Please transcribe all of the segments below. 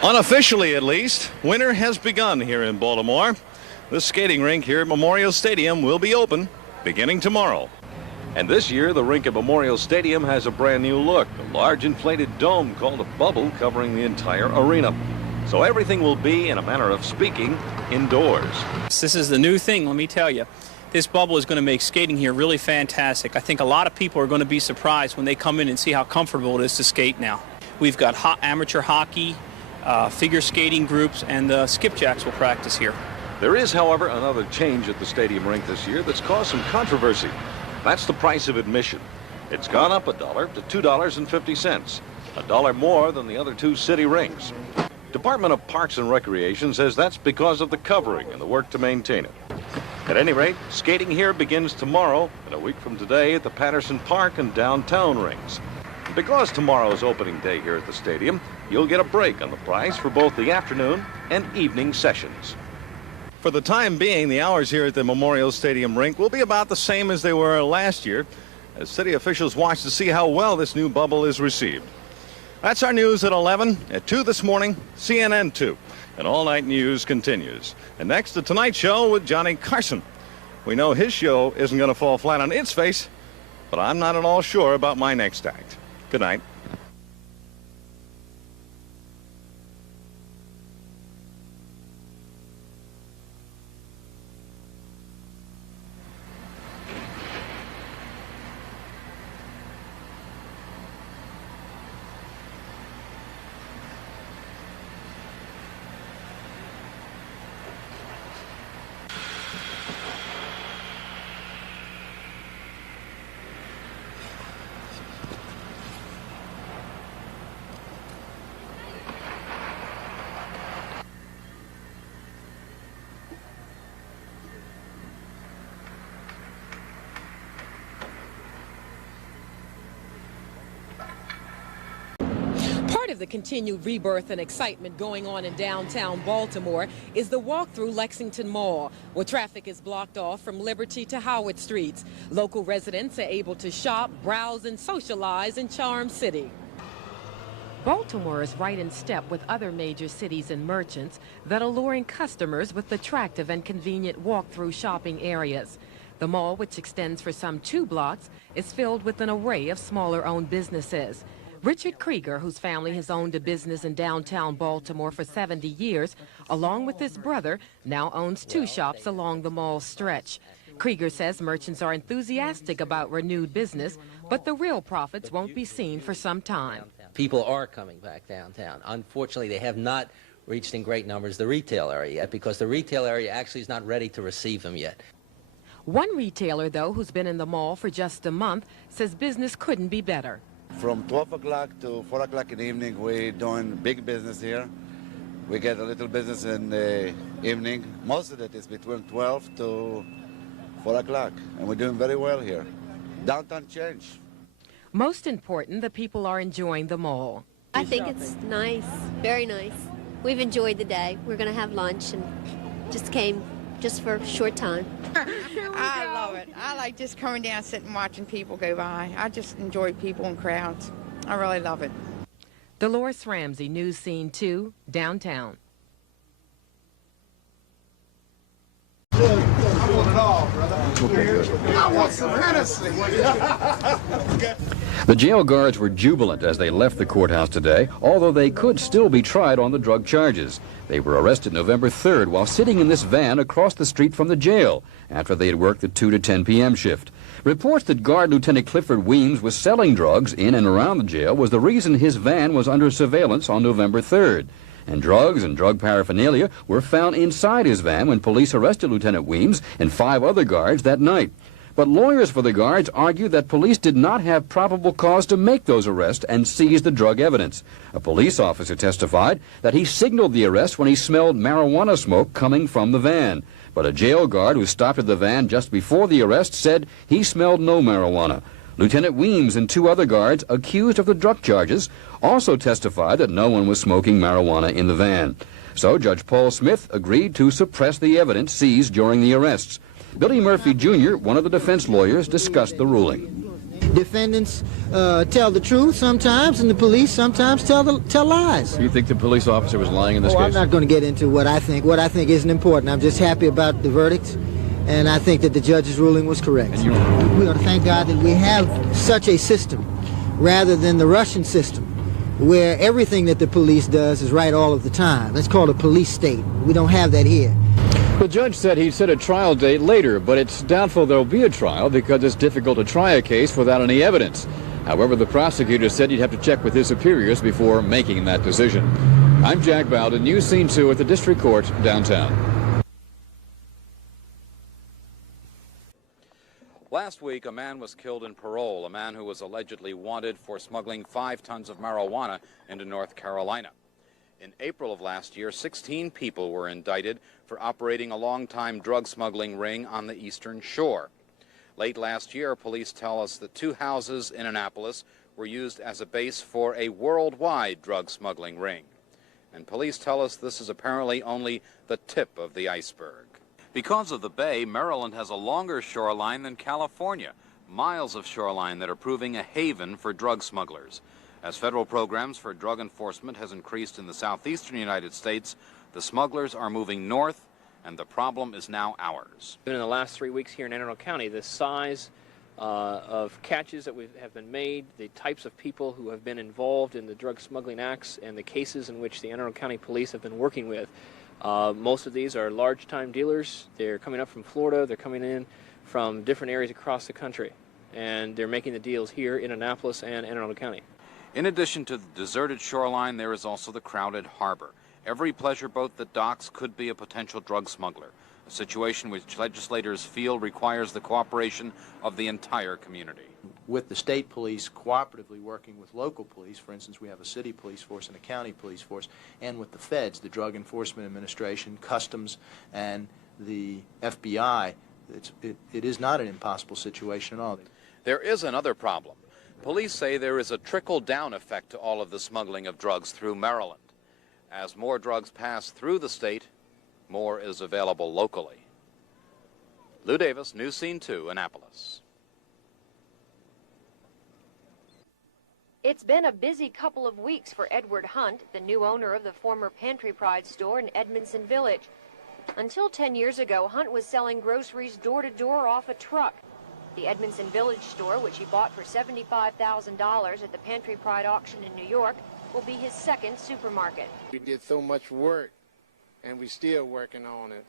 Unofficially, at least, winter has begun here in Baltimore. The skating rink here at Memorial Stadium will be open beginning tomorrow. And this year, the rink at Memorial Stadium has a brand new look, a large inflated dome called a bubble covering the entire arena. So everything will be, in a manner of speaking, indoors. This is the new thing, let me tell you. This bubble is going to make skating here really fantastic. I think a lot of people are going to be surprised when they come in and see how comfortable it is to skate now. We've got amateur hockey, figure skating groups, and the skipjacks will practice here. There is, however, another change at the stadium rink this year that's caused some controversy. That's the price of admission. It's gone up $1 to $2.50, $1 more than the other two city rinks. Department of Parks and Recreation says that's because of the covering and the work to maintain it. At any rate, skating here begins tomorrow and a week from today at the Patterson Park and downtown rinks. Because tomorrow is opening day here at the stadium, you'll get a break on the price for both the afternoon and evening sessions. For the time being, the hours here at the Memorial Stadium rink will be about the same as they were last year, as city officials watch to see how well this new bubble is received. That's our news at 11. At 2 this morning, CNN 2. And All Night News continues. And next, The Tonight Show with Johnny Carson. We know his show isn't going to fall flat on its face, but I'm not at all sure about my next act. Good night. Part of the continued rebirth and excitement going on in downtown Baltimore is the walk through Lexington Mall, where traffic is blocked off from Liberty to Howard Streets. Local residents are able to shop, browse, and socialize in Charm City. Baltimore is right in step with other major cities and merchants that are luring customers with attractive and convenient walk-through shopping areas. The mall, which extends for some 2 blocks, is filled with an array of smaller-owned businesses. Richard Krieger, whose family has owned a business in downtown Baltimore for 70 years, along with his brother, now owns 2 shops along the mall stretch. Krieger says merchants are enthusiastic about renewed business, but the real profits won't be seen for some time. People are coming back downtown. Unfortunately, they have not reached in great numbers the retail area yet, because the retail area actually is not ready to receive them yet. One retailer, though, who's been in the mall for just a month, says business couldn't be better. From 12 o'clock to 4 o'clock in the evening, we're doing big business here. We get a little business in the evening. Most of it is between 12 to 4 o'clock, and we're doing very well here. Downtown change. Most important, the people are enjoying the mall. I think it's nice, very nice. We've enjoyed the day. We're going to have lunch and just came just for a short time. I love it. I like just coming down, sitting, watching people go by. I just enjoy people and crowds. I really love it. Dolores Ramsey, News Scene 2, downtown. I want it all, brother. I want some Hennessy. The jail guards were jubilant as they left the courthouse today, although they could still be tried on the drug charges. They were arrested November 3rd while sitting in this van across the street from the jail after they had worked the 2 to 10 p.m. shift. Reports that Guard Lieutenant Clifford Weems was selling drugs in and around the jail was the reason his van was under surveillance on November 3rd. And drugs and drug paraphernalia were found inside his van when police arrested Lieutenant Weems and 5 other guards that night. But lawyers for the guards argue that police did not have probable cause to make those arrests and seize the drug evidence. A police officer testified that he signaled the arrest when he smelled marijuana smoke coming from the van. But a jail guard who stopped at the van just before the arrest said he smelled no marijuana. Lieutenant Weems and 2 other guards accused of the drug charges also testified that no one was smoking marijuana in the van. So Judge Paul Smith agreed to suppress the evidence seized during the arrests. Billy Murphy, Jr., one of the defense lawyers, discussed the ruling. defendants tell the truth sometimes, and the police sometimes tell lies. Do you think the police officer was lying in this case? I'm not going to get into what I think. What I think isn't important. I'm just happy about the verdict, and I think that the judge's ruling was correct. We ought to thank God that we have such a system, rather than the Russian system, where everything that the police does is right all of the time. That's called a police state. We don't have that here. The judge said he'd set a trial date later, but it's doubtful there'll be a trial because it's difficult to try a case without any evidence. However, the prosecutor said he'd have to check with his superiors before making that decision. I'm Jack Bowden, News Scene 2 at the District Court downtown. Last week, a man was killed in parole, a man who was allegedly wanted for smuggling 5 tons of marijuana into North Carolina. In April of last year, 16 people were indicted for operating a long-time drug smuggling ring on the eastern shore. Late last year, police tell us that 2 houses in Annapolis were used as a base for a worldwide drug smuggling ring. And police tell us this is apparently only the tip of the iceberg. Because of the bay, Maryland has a longer shoreline than California, miles of shoreline that are proving a haven for drug smugglers. As federal programs for drug enforcement has increased in the southeastern United States, the smugglers are moving north, and the problem is now ours. In the last 3 weeks here in Anne Arundel County, the size of catches that have been made, the types of people who have been involved in the drug smuggling acts, and the cases in which the Anne Arundel County Police have been working with. Most of these are large-time dealers. They're coming up from Florida. They're coming in from different areas across the country, and they're making the deals here in Annapolis and Anne Arundel County. In addition to the deserted shoreline, there is also the crowded harbor. Every pleasure boat that docks could be a potential drug smuggler, a situation which legislators feel requires the cooperation of the entire community. With the state police cooperatively working with local police, for instance, we have a city police force and a county police force, and with the feds, the Drug Enforcement Administration, Customs, and the FBI, it is not an impossible situation at all. There is another problem. Police say there is a trickle-down effect to all of the smuggling of drugs through Maryland. As more drugs pass through the state, more is available locally. Lou Davis, News Scene 2, Annapolis. It's been a busy couple of weeks for Edward Hunt, the new owner of the former Pantry Pride store in Edmondson Village. Until 10 years ago, Hunt was selling groceries door-to-door off a truck. The Edmondson Village store, which he bought for $75,000 at the Pantry Pride auction in New York, will be his second supermarket. We did so much work, and we're still working on it.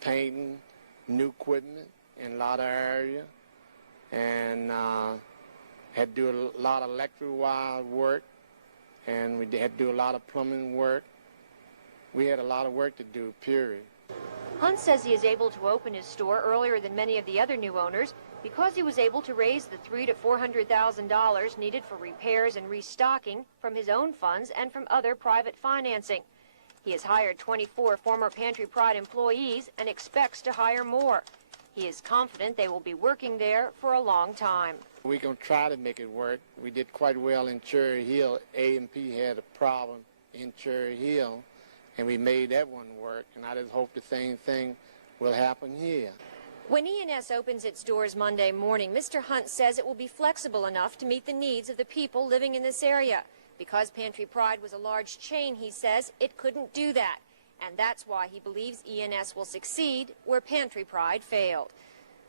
Painting, new equipment in a lot of areas, and had to do a lot of electric wire work, and we had to do a lot of plumbing work. We had a lot of work to do, period. Hunt says he is able to open his store earlier than many of the other new owners because he was able to raise the $300,000 to $400,000 needed for repairs and restocking from his own funds and from other private financing. He has hired 24 former Pantry Pride employees and expects to hire more. He is confident they will be working there for a long time. We're going to try to make it work. We did quite well in Cherry Hill. A&P had a problem in Cherry Hill, and we made that one work, and I just hope the same thing will happen here. When E&S opens its doors Monday morning, Mr. Hunt says it will be flexible enough to meet the needs of the people living in this area. Because Pantry Pride was a large chain, he says, it couldn't do that. And that's why he believes E&S will succeed where Pantry Pride failed.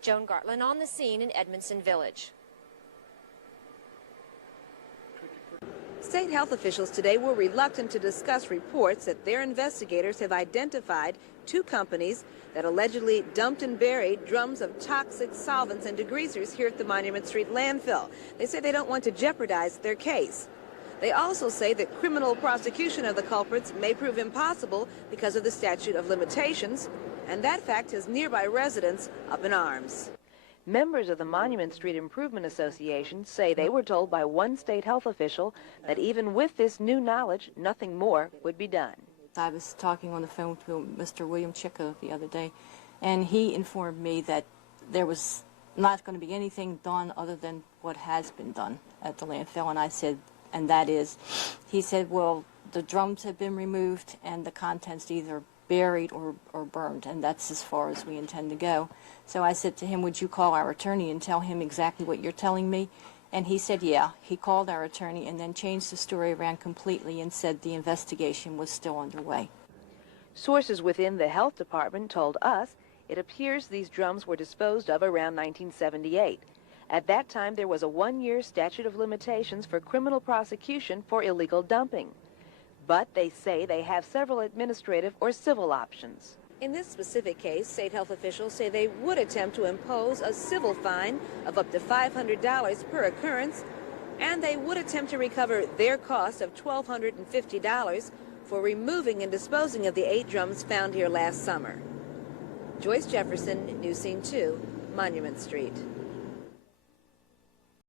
Joan Gartland on the scene in Edmondson Village. State health officials today were reluctant to discuss reports that their investigators have identified 2 companies that allegedly dumped and buried drums of toxic solvents and degreasers here at the Monument Street landfill. They say they don't want to jeopardize their case. They also say that criminal prosecution of the culprits may prove impossible because of the statute of limitations, and that fact has nearby residents up in arms. Members of the Monument Street Improvement Association say they were told by one state health official that even with this new knowledge, nothing more would be done. I was talking on the phone to Mr. William Chicka the other day, and he informed me that there was not going to be anything done other than what has been done at the landfill. And I said, and that is, he said, well, the drums have been removed and the contents either buried or burned, and that's as far as we intend to go. So I said to him, would you call our attorney and tell him exactly what you're telling me? And he said, yeah. He called our attorney and then changed the story around completely and said the investigation was still underway. Sources within the health department told us it appears these drums were disposed of around 1978. At that time, there was a one-year statute of limitations for criminal prosecution for illegal dumping. But they say they have several administrative or civil options. In this specific case, state health officials say they would attempt to impose a civil fine of up to $500 per occurrence, and they would attempt to recover their cost of $1,250 for removing and disposing of the 8 drums found here last summer. Joyce Jefferson, News Scene 2, Monument Street.